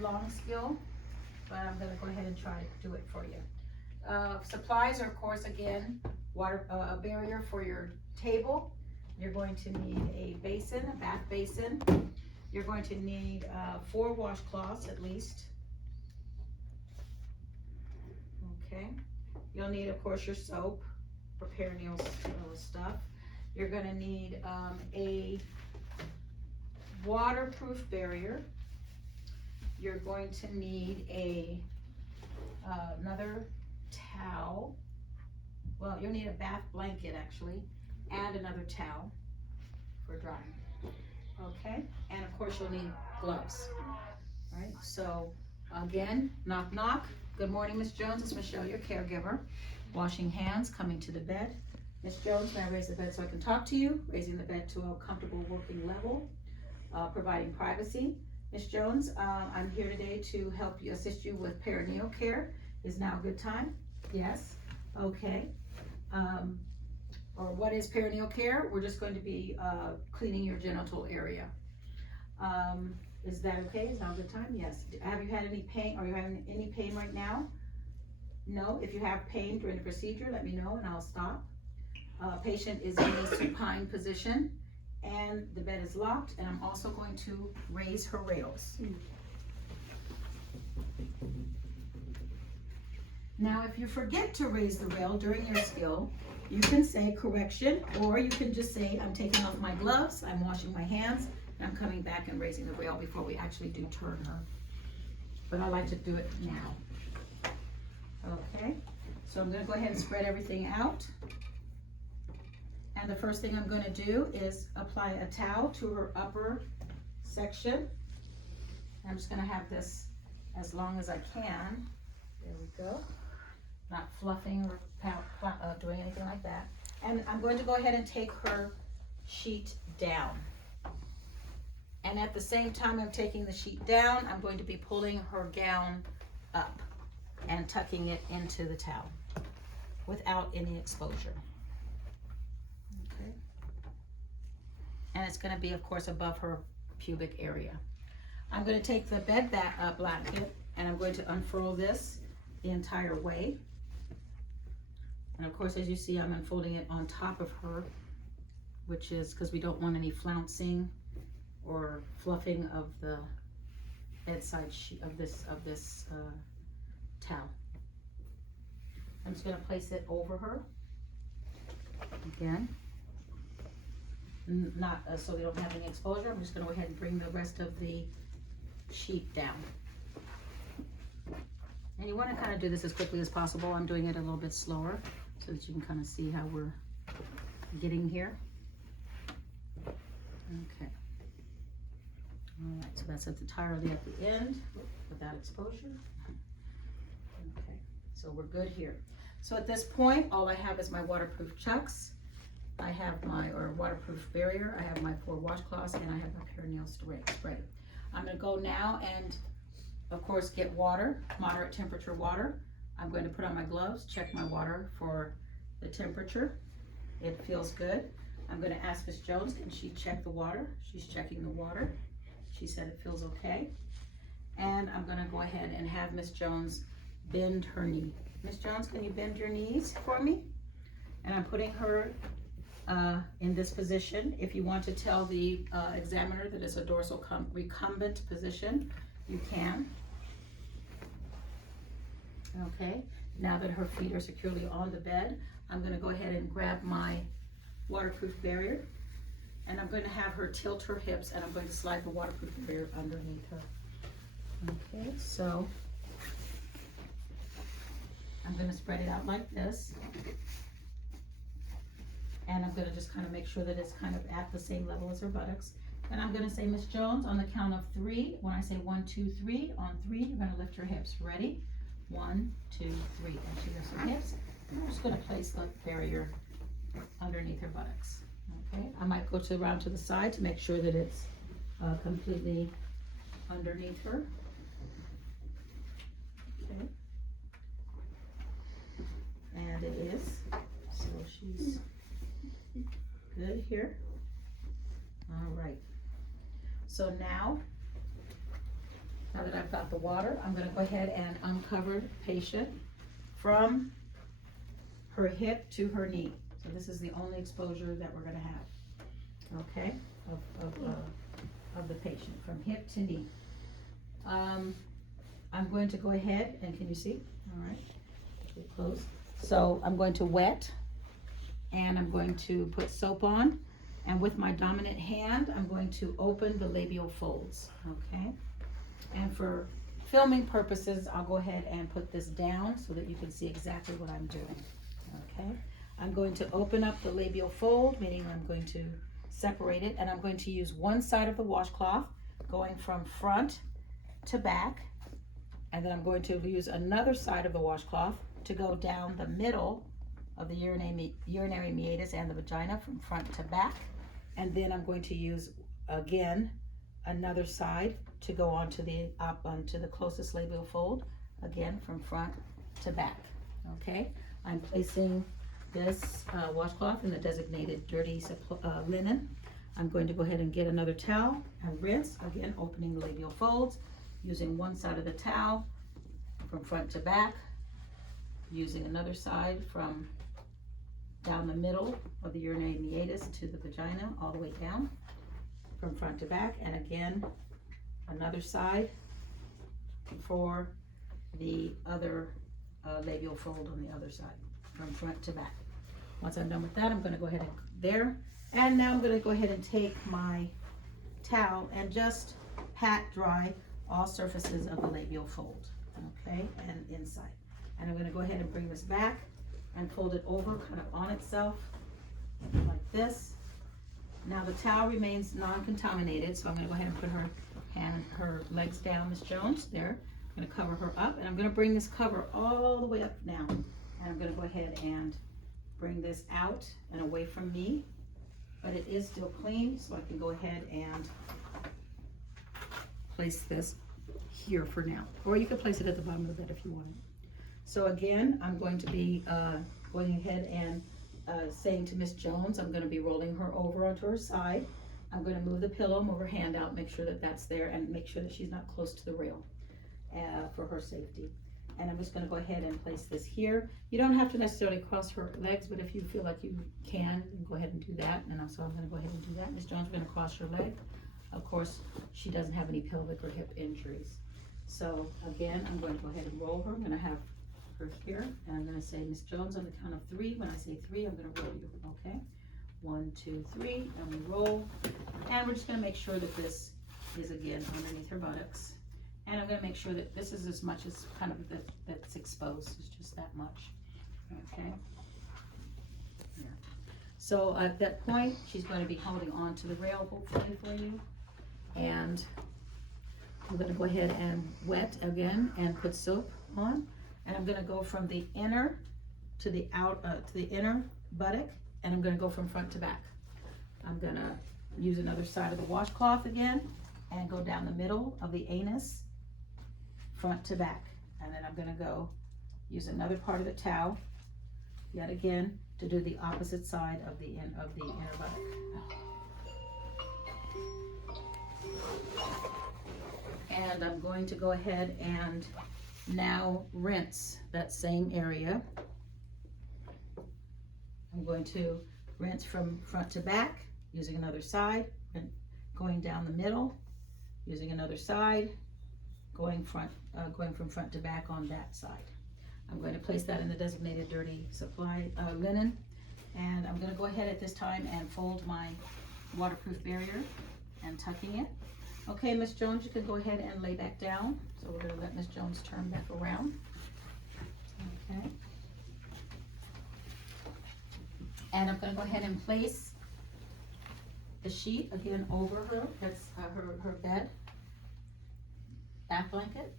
long skill, but I'm gonna go ahead and try to do it for you. Supplies are, of course, again, water, a barrier for your table. You're going to need a basin, a bath basin. You're going to need 4 washcloths at least. Okay. You'll need, of course, your soap for perineal stuff. You're gonna need a waterproof barrier. You're going to need another towel. Well, you'll need a bath blanket actually, and another towel for drying. Okay, and of course you'll need gloves. All right, so again, knock knock. Good morning, Miss Jones. It's Michelle, your caregiver. Washing hands, coming to the bed. Miss Jones, may I raise the bed so I can talk to you? Raising the bed to a comfortable working level, providing privacy. Miss Jones, I'm here today to help you, assist you with perineal care. Is now a good time? Yes. Okay. Or what is perineal care? We're just going to be cleaning your genital area. Is that okay? Is now a good time? Yes. Have you had any pain? Are you having any pain right now? No. If you have pain during the procedure, let me know and I'll stop. Patient is in a supine position and the bed is locked, and I'm also going to raise her rails. Now, if you forget to raise the rail during your skill, you can say correction, or you can just say, I'm taking off my gloves, I'm washing my hands, and I'm coming back and raising the rail before we actually do turn her. But I like to do it now. Okay, so I'm gonna go ahead and spread everything out. And the first thing I'm gonna do is apply a towel to her upper section. I'm just gonna have this as long as I can. There we go. Not fluffing or doing anything like that. And I'm going to go ahead and take her sheet down. And at the same time I'm taking the sheet down, I'm going to be pulling her gown up and tucking it into the towel without any exposure. Okay. And it's going to be, of course, above her pubic area. I'm going to take the bed blanket and I'm going to unfurl this the entire way. And of course, as you see, I'm unfolding it on top of her, which is because we don't want any flouncing or fluffing of the bedside sheet of this towel. I'm just going to place it over her again, not so we don't have any exposure. I'm just going to go ahead and bring the rest of the sheet down. And you want to kind of do this as quickly as possible. I'm doing it a little bit slower so that you can kind of see how we're getting here. Okay. All right, so that's entirely at the end without exposure. Okay, so we're good here. So at this point, all I have is my waterproof chucks. I have my waterproof barrier. I have my 4 washcloths, and I have my perineal spray. I'm going to go now and, of course, get water, moderate temperature water. I'm going to put on my gloves, check my water for the temperature. It feels good. I'm going to ask Miss Jones, can she check the water? She's checking the water. She said it feels okay. And I'm going to go ahead and have Miss Jones bend her knee. Miss Jones, can you bend your knees for me? And I'm putting her in this position. If you want to tell the examiner that it's a dorsal recumbent position, you can. Okay, now that her feet are securely on the bed, I'm going to go ahead and grab my waterproof barrier, and I'm going to have her tilt her hips, and I'm going to slide the waterproof barrier underneath her. Okay, so I'm going to spread it out like this, and I'm going to just kind of make sure that it's kind of at the same level as her buttocks. And I'm going to say, Miss Jones, on the count of 3, when I say 1, 2, 3, on 3, you're going to lift your hips. Ready? 1, 2, 3. And she lifts her hips. And I'm just going to place the barrier underneath her buttocks. Okay, I might go around to the side to make sure that it's completely underneath her. Okay, and it is. So she's good here. All right. So now Now that I've got the water, I'm gonna go ahead and uncover the patient from her hip to her knee. So this is the only exposure that we're gonna have, okay, of the patient, from hip to knee. I'm going to go ahead and, can you see? All right, get close. So I'm going to wet, and I'm going to put soap on, and with my dominant hand, I'm going to open the labial folds, okay? And for filming purposes, I'll go ahead and put this down so that you can see exactly what I'm doing, okay? I'm going to open up the labial fold, meaning I'm going to separate it, and I'm going to use one side of the washcloth going from front to back, and then I'm going to use another side of the washcloth to go down the middle of the urinary meatus and the vagina from front to back, and then I'm going to use again another side to go onto the closest labial fold, again from front to back. Okay, I'm placing this washcloth in the designated dirty linen. I'm going to go ahead and get another towel and rinse, again opening the labial folds, using one side of the towel from front to back, using another side from down the middle of the urinary meatus to the vagina, all the way down from front to back, and again another side for the other labial fold on the other side from front to back. Once I'm done with that, I'm going to go ahead and there, and now I'm going to go ahead and take my towel and just pat dry all surfaces of the labial fold, okay, and inside. And I'm going to go ahead and bring this back and fold it over kind of on itself like this. Now the towel remains non-contaminated, so I'm going to go ahead and put her legs down, Miss Jones, there. I'm going to cover her up, and I'm going to bring this cover all the way up now. And I'm going to go ahead and bring this out and away from me, but it is still clean, so I can go ahead and place this here for now. Or you could place it at the bottom of the bed if you want. So again, I'm going to be going ahead and saying to Miss Jones, I'm going to be rolling her over onto her side. I'm going to move the pillow, move her hand out, make sure that that's there, and make sure that she's not close to the rail for her safety. And I'm just going to go ahead and place this here. You don't have to necessarily cross her legs, but if you feel like you can, then go ahead and do that. And also I'm going to go ahead and do that. Miss Jones is going to cross her leg. Of course, she doesn't have any pelvic or hip injuries. So again, I'm going to go ahead and roll her. I'm going to have her here, and I'm going to say, Miss Jones, on the count of 3. When I say 3, I'm going to roll you, okay? 1, 2, 3, and we roll. And we're just going to make sure that this is again underneath her buttocks. And I'm going to make sure that this is as much as kind of that's exposed. It's just that much, okay? Yeah. So at that point, she's going to be holding on to the rail, hopefully, for you. And I'm going to go ahead and wet again and put soap on. And I'm going to go from the inner to the inner buttock, and I'm going to go from front to back. I'm going to use another side of the washcloth again and go down the middle of the anus, front to back. And then I'm going to go use another part of the towel yet again to do the opposite side of the inner buttock. And I'm going to go ahead and now rinse that same area. I'm going to rinse from front to back using another side, and going down the middle using another side, going from front to back on that side. I'm going to place that in the designated dirty linen, and I'm going to go ahead at this time and fold my waterproof barrier and tucking it. Okay, Miss Jones, you can go ahead and lay back down. So we're going to let Miss Jones turn back around. Okay. And I'm going to go ahead and place the sheet again over her. That's her bed, bath blanket.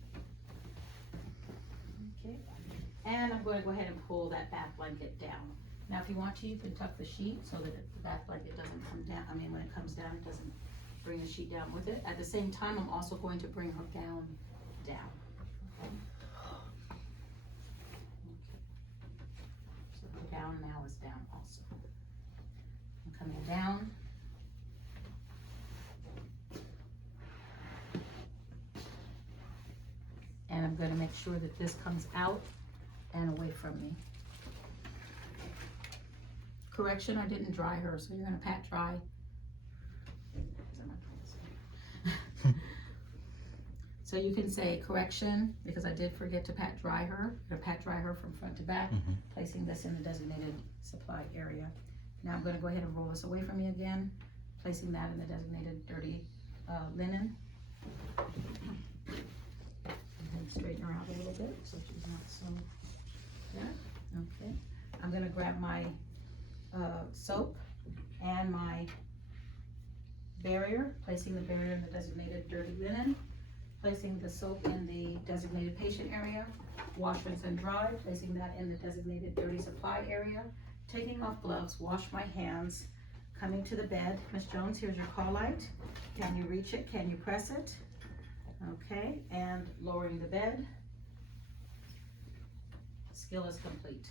Okay. And I'm going to go ahead and pull that bath blanket down. Now, if you want to, you can tuck the sheet so that the bath blanket doesn't come down. I mean, when it comes down, it doesn't bring the sheet down with it. At the same time, I'm also going to bring her gown down. Okay. So the gown now is down also. I'm coming down. make sure that this comes out and away from me. Correction, I didn't dry her, so you're gonna pat dry. So you can say correction, because I did forget to pat dry her. I'm gonna pat dry her from front to back, placing this in the designated supply area. Now I'm gonna go ahead and roll this away from me again, placing that in the designated dirty linen. And straighten her out a little bit so she's not so, yeah, okay. I'm gonna grab my soap and my barrier, placing the barrier in the designated dirty linen, placing the soap in the designated patient area, wash, rinse, and dry, placing that in the designated dirty supply area, taking off gloves, wash my hands, coming to the bed. Miss Jones, here's your call light. Can you reach it? Can you press it? Okay, and lowering the bed. Skill is complete.